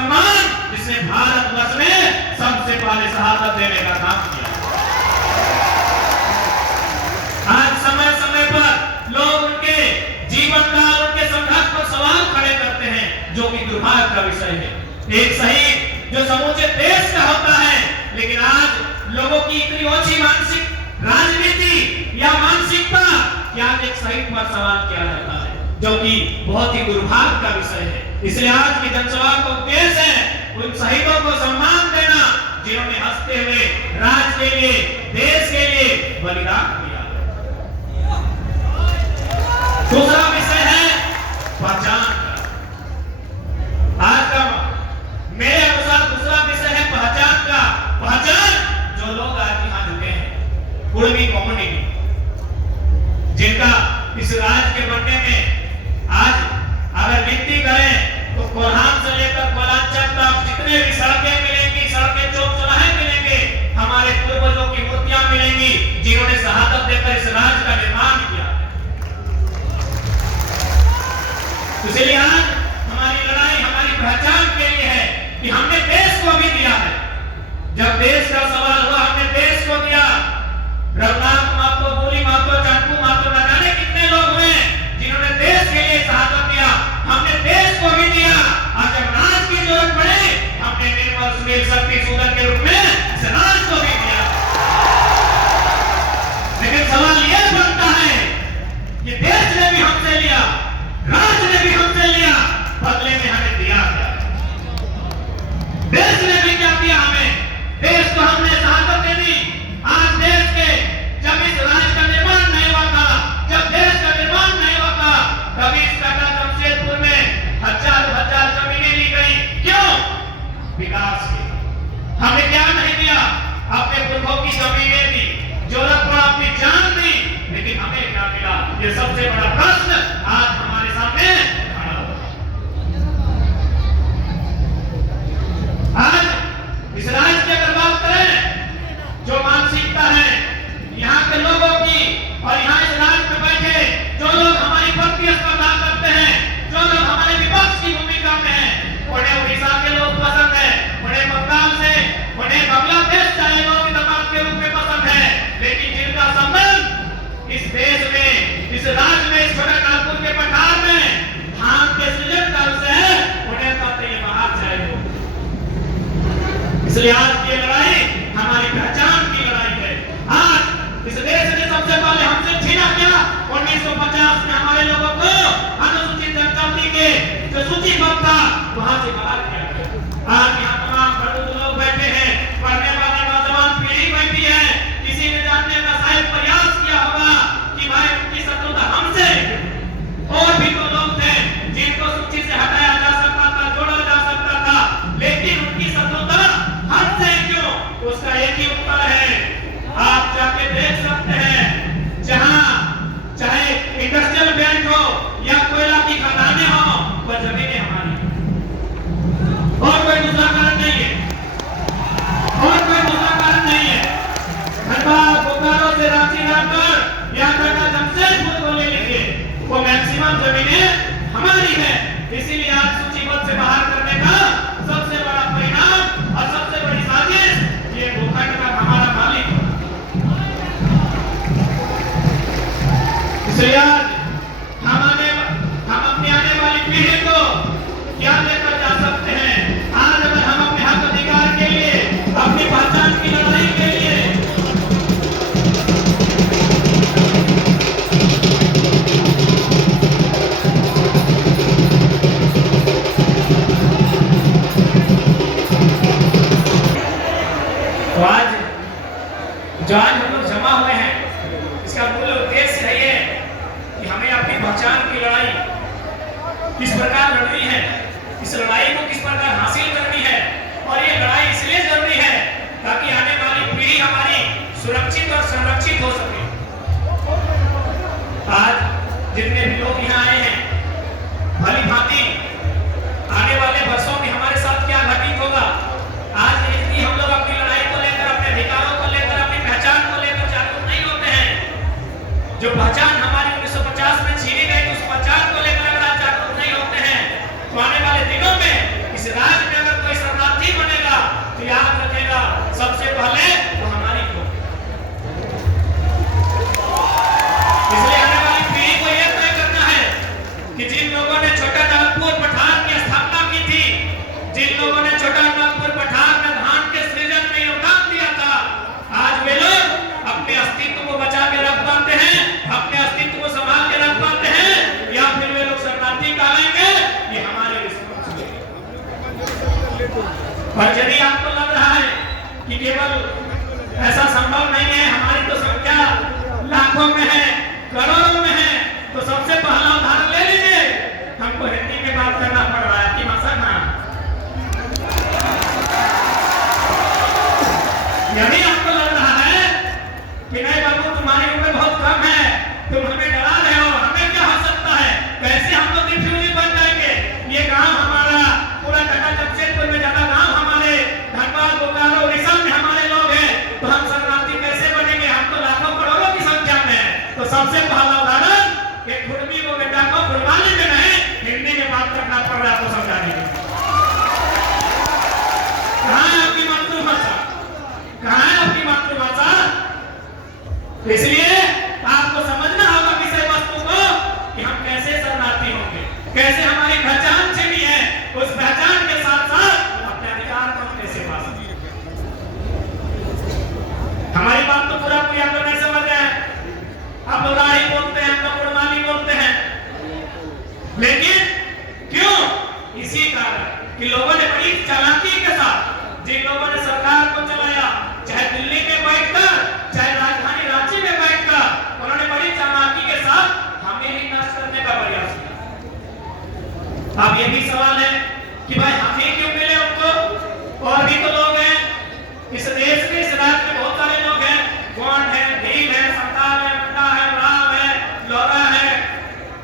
मुसलमान जिसने भारतवर्ष में सबसे पहले शहादत देने का काम किया। आज समय समय पर लोग उनके जीवन का, उनके संघर्ष पर सवाल खड़े करते हैं, जो कि दुर्भाग्य का विषय है। एक शहीद जो समूचे देश का होता है, लेकिन आज लोगों की इतनी ओछी मानसिक राजनीति या मानसिकता कि आज एक शहीद पर सवाल किया जाता है, जो कि बहुत ही दुर्भाग्य का विषय है। इसलिए आज की जनसभा का उद्देश्य है उन शहीदों को सम्मान देना जिन्होंने हंसते हुए राज्य के लिए, देश के लिए बलिदान दिया। दूसरा विषय है पहचान का। आज का मेरे अनुसार दूसरा विषय है पहचान का। पहचान जो लोग आज यहाँ जुटे हैं, कुर्मी कम्युनिटी, जिनका इस राज्य के बनने में आज अगर गिनती करें तो कोल्हान से लेकर कोलांचल तक जितने भी सड़कें मिलेंगी, सड़कें चौक चौराहे मिलेंगे, हमारे पूर्वजों की मूर्तियां मिलेंगी जिन्होंने शहादत देकर इस राज्य का निर्माण किया। इसलिए आज हमारी लड़ाई हमारी पहचान के लिए है कि हमने देश को भी दिया है। जब देश का सवाल हुआ, हमने देश को दिया। रघुनाथ महतो, बोली महतो, चांकू महतो, न जाने कितने लोग हुए जिन्होंने देश के लिए शहादत दिया। हमने देश को भी दिया। आज जब राज की जरूरत पड़े, हमने निर्मल सुनील शक्ति सूदन के रूप में इस राज को भी दिया। लेकिन सवाल यह बनता है कि देश ने भी हमसे लिया, राज ने भी हमसे लिया, बदले में हमें दिया क्या? देश ने भी क्या दिया हमें? देश को हमने शहादत दे दी। आज देश के जब इस राज्य का निर्माण नहीं हुआ था, जब देश का निर्माण नहीं हुआ था, तभी इस टाटा जमशेदपुर में हजार जमीनें ली गई। क्यों? विकास के। हमने क्या नहीं दिया? अपने पुरखों की जमीनें दी, जरूरत पर अपनी जान दी, लेकिन हमें क्या मिला? ये सबसे बड़ा प्रश्न आज हमारे सामने खड़ा हुआ। आज इस राज्य की अगर बात करें, जो मानसिकता है यहाँ के लोगों की और यहाँ इस राज्य में बैठे जो लोग हमारी प्रतिस्पर्धा करते हैं, जो लोग हमारे विपक्ष की भूमिका में हैं, उन्हें उड़ीसा के लोग पसंद है, उन्हें बंगाल से, उन्हें बांग्लादेश चाहे लोग दबाव के रूप में पसंद है, लेकिन जिनका संबंध इस देश में, इस राज्य में, इस छोटे नागपुर के पठार में धान के सृजन काल से है, उन्हें कहते हैं बाहर जाए। इसलिए आज की लड़ाई हमारी पहचान की लड़ाई है। आज इस देश ने सबसे पहले हमसे छीना क्या? 1950 में हमारे लोगों को अनुसूचित जनजाति के जो सूचीबद्ध था वहां से बाहर किया गया। आज यहाँ तमाम बड़े लोग बैठे हैं, पढ़ने वाली नौजवान पीढ़ी बैठी है। किसी ने जानने का शायद प्रयास किया होगा कि भाई उनकी शत्रुता हमसे, और भी तो लोग थे जिनको सूची से हटाया जा सकता था, जोड़ा जा सकता था, लेकिन उनकी शत्रुता हमसे क्यों? उसका एक ही उत्तर है, आप जाके देख सकते हैं, जहां चाहे इंडस्ट्रियल बैंक हो या कोयला की खदानें हो, वह जमीनें हमारी, और कोई दूसरा कारण नहीं है, और कोई दूसरा कारण नहीं है। धनबाद, बोकारो से रांची जाकर या टाटा जमशेदपुर को ले लीजिए, वो मैक्सिमम जमीनें हमारी है। इसीलिए आज सूचीबद्ध से बाहर करने का सबसे बड़ा परिणाम और सबसे बड़ी साजिश ये भूखंड का हमारा मालिक। इसलिए आज हम अपनी आने वाली पीढ़ी को क्या लेकर जा सकते हैं? आज अगर हम अपने हक अधिकार के लिए, अपनी पहचान की लड़ाई के लिए तो आज जो आज हम लोग जमा हुए हैं, इसका मूल उद्देश्य है ये कि हमें अपनी पहचान की लड़ाई किस प्रकार लड़नी है, इस लड़ाई को किस प्रकार हासिल करनी है, और ये लड़ाई इसलिए जरूरी है ताकि आने वाली पीढ़ी हमारी सुरक्षित और संरक्षित हो सके। आज जितने भी लोग यहाँ आए हैं, भली भांति आने वाले वर्षों में हमारे साथ क्या घटित होगा, आज यदि हम लोग अपनी लड़ाई को लेकर, अपने अधिकारों को लेकर, अपनी पहचान को लेकर जागरूक नहीं होते हैं, जो पहचान हमारी 1950 में छीनी गई, उस पहचान को लेकर अगर आप जागरूक नहीं होते हैं, तो आने वाले दिनों में इस राज्य में अगर कि जिन लोगों ने छोटा नागपुर पठार की स्थापना की थी, जिन लोगों ने छोटा नागपुर पठार में धान के सृजन में योगदान दिया था, आज वे लोग अपने अस्तित्व को बचा के रख पाते हैं, अपने अस्तित्व को संभाल के रख पाते हैं, या फिर वे लोग शरणार्थी कहेंगे। ये हमारे पर यदि आपको लग रहा है कि केवल ऐसा संभव नहीं है, हमारी तो संख्या लाखों में है, करोड़ों में है, तो सबसे पहला उदाहरण ले लीजिए। हमको हिंदी में बात करना पड़ रहा है कि मसना यदि आपको लग रहा है कि नहीं बाबू तुम्हारी उम्र बहुत कम है, तुम हमें डरा रहे हो, हमें क्या हो सकता है, कैसे हम लोग रिफ्यूजी बन जाएंगे, ये गांव हमारा पूरा टाटा जमशेदपुर में ज्यादा गांव हमारे, धनबाद बोकारो उड़ीसा में हमारे लोग हैं, तो हम शरणार्थी कैसे बनेंगे, हम तो लाखों करोड़ों की संख्या में है। तो सबसे पहला उदाहरण कि खुरमी को बेटा को कुर्बानी में नहीं, हिंदी में बात करना पड़ रहा है आपको समझाने के लिए। कहाँ है आपकी मातृभाषा, कहाँ है आपकी मातृभाषा? इसलिए आपको समझना होगा विषय वस्तु को कि हम कैसे शरणार्थी होंगे, कैसे हमारी पहचान छिपी है, उस पहचान के साथ साथ अपने अधिकार को हम कैसे पा सकते। हमारी बात तो पूरा पूरी आप लोग नहीं समझ रहे हैं, आप लोग राही बोलते हैं, हम लोग कुर्बानी बोलते हैं, लेकिन क्यों? इसी कारण कि लोगों ने बड़ी चालाकी के साथ, जिन लोगों ने सरकार को चलाया, चाहे दिल्ली में बैठकर, चाहे राजधानी रांची में बैठकर, उन्होंने बड़ी चालाकी के साथ हमें ही नष्ट करने का प्रयास किया। आप ये